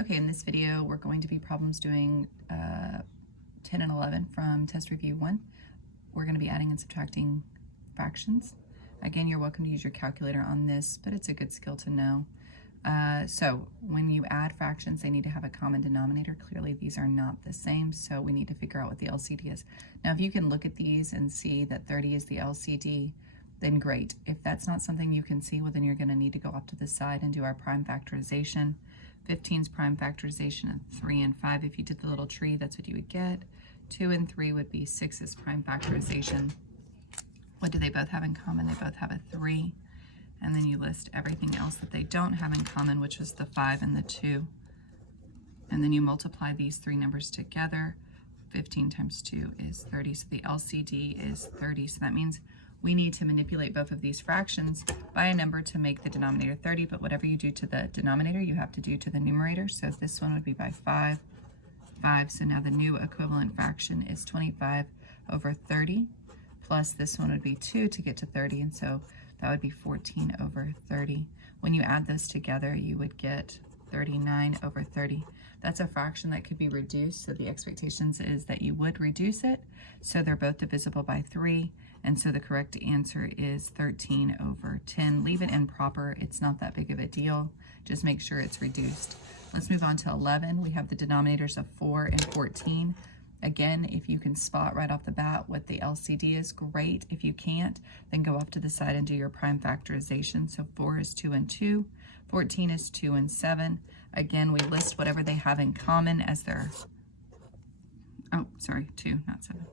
Okay, in this video, we're going to be problems doing 10 and 11 from test review 1. We're going to be adding and subtracting fractions. Again, you're welcome to use your calculator on this, but it's a good skill to know. So when you add fractions, they need to have a common denominator. Clearly, these are not the same, so we need to figure out what the LCD is. Now, if you can look at these and see that 30 is the LCD, then great. If that's not something you can see, well, then you're going to need to go off to the side and do our prime factorization. 15's prime factorization, and 3 and 5. If you did the little tree, that's what you would get. 2 and 3 would be 6's prime factorization. What do they both have in common? They both have a 3. And then you list everything else that they don't have in common, which was the 5 and the 2. And then you multiply these three numbers together. 15 times 2 is 30, so the LCD is 30. So that means we need to manipulate both of these fractions by a number to make the denominator 30, but whatever you do to the denominator, you have to do to the numerator. So this one would be by 5. So now the new equivalent fraction is 25 over 30, plus this one would be 2 to get to 30, and so that would be 14 over 30. When you add those together, you would get 39 over 30. That's a fraction that could be reduced, so the expectations is that you would reduce it. So they're both divisible by 3, and so the correct answer is 13 over 10. Leave it improper. It's not that big of a deal. Just make sure it's reduced. Let's move on to 11. We have the denominators of 4 and 14. Again, if you can spot right off the bat what the LCD is, great. If you can't, then go off to the side and do your prime factorization. So 4 is 2 and 2. 14 is 2 and 7. Again, we list whatever they have in common as their, 2, not 7.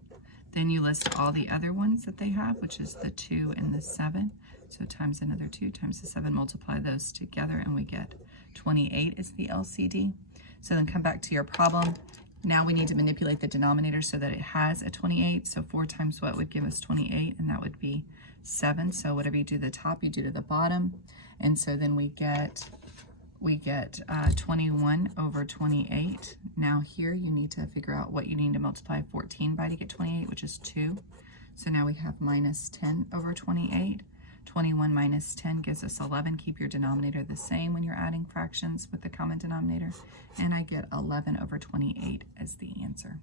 Then you list all the other ones that they have, which is the 2 and the 7. So times another 2 times the 7, multiply those together, and we get 28 is the LCD. So then come back to your problem. Now we need to manipulate the denominator so that it has a 28. So 4 times what would give us 28, and that would be 7. So whatever you do to the top, you do to the bottom. And so then we get 21 over 28. Now here you need to figure out what you need to multiply 14 by to get 28, which is 2. So now we have minus 10 over 28. 21 minus 10 gives us 11. Keep your denominator the same when you're adding fractions with the common denominator. And I get 11 over 28 as the answer.